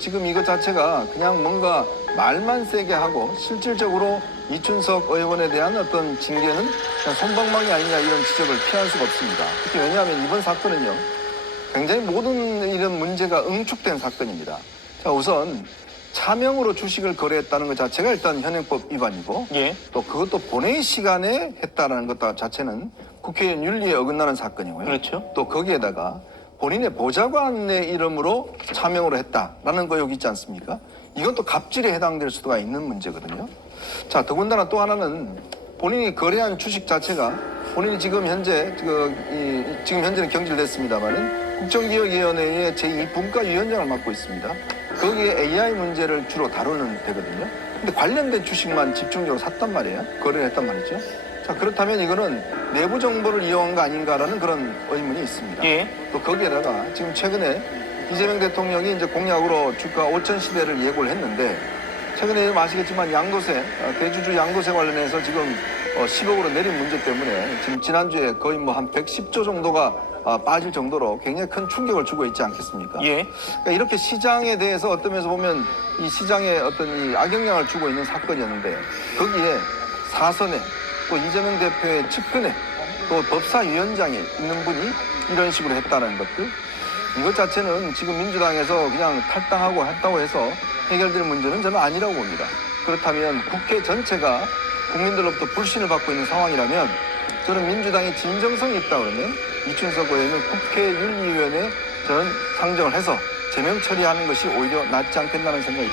지금 이것 자체가 그냥 뭔가 말만 세게 하고 실질적으로 이춘석 의원에 대한 어떤 징계는 그냥 손방망이 아니냐 이런 지적을 피할 수가 없습니다. 특히 왜냐하면 이번 사건은요 굉장히 모든 이런 문제가 응축된 사건입니다. 자 우선 차명으로 주식을 거래했다는 것 자체가 일단 현행법 위반이고 예. 또 그것도 본회의 시간에 했다는 것 자체는 국회의원 윤리에 어긋나는 사건이고요. 그렇죠. 또 거기에다가 본인의 보좌관의 이름으로 차명으로 했다라는 거 여기 있지 않습니까? 이건 또 갑질에 해당될 수가 있는 문제거든요. 자, 더군다나 또 하나는 본인이 거래한 주식 자체가 본인이 지금 현재 그, 이, 지금 현재는 경질됐습니다만은 국정기획위원회의 제1분과 위원장을 맡고 있습니다. 거기에 AI 문제를 주로 다루는 데거든요. 근데 관련된 주식만 집중적으로 샀단 말이에요. 거래를 했단 말이죠. 자, 그렇다면 이거는 내부 정보를 이용한 거 아닌가라는 그런 의문이 있습니다. 예. 또 거기에다가 지금 최근에 이재명 대통령이 이제 공약으로 주가 5천 시대를 예고를 했는데 최근에 아시겠지만 양도세 어, 대주주 양도세 관련해서 지금 어, 10억으로 내린 문제 때문에 지금 지난주에 거의 뭐 한 110조 정도가 아, 빠질 정도로 굉장히 큰 충격을 주고 있지 않겠습니까? 예. 그러니까 이렇게 시장에 대해서 어떤 면에서 보면 이 시장에 어떤 이 악영향을 주고 있는 사건이었는데 거기에 사선에 또 이재명 대표의 측근에 또 법사위원장에 있는 분이 이런 식으로 했다는 것들 이것 자체는 지금 민주당에서 그냥 탈당하고 했다고 해서 해결될 문제는 저는 아니라고 봅니다. 그렇다면 국회 전체가 국민들로부터 불신을 받고 있는 상황이라면 저는 민주당이 진정성이 있다 그러면 이춘석 의원은 국회 윤리위원회 저는 상정을 해서 제명 처리하는 것이 오히려 낫지 않겠나는 생각이 듭니다.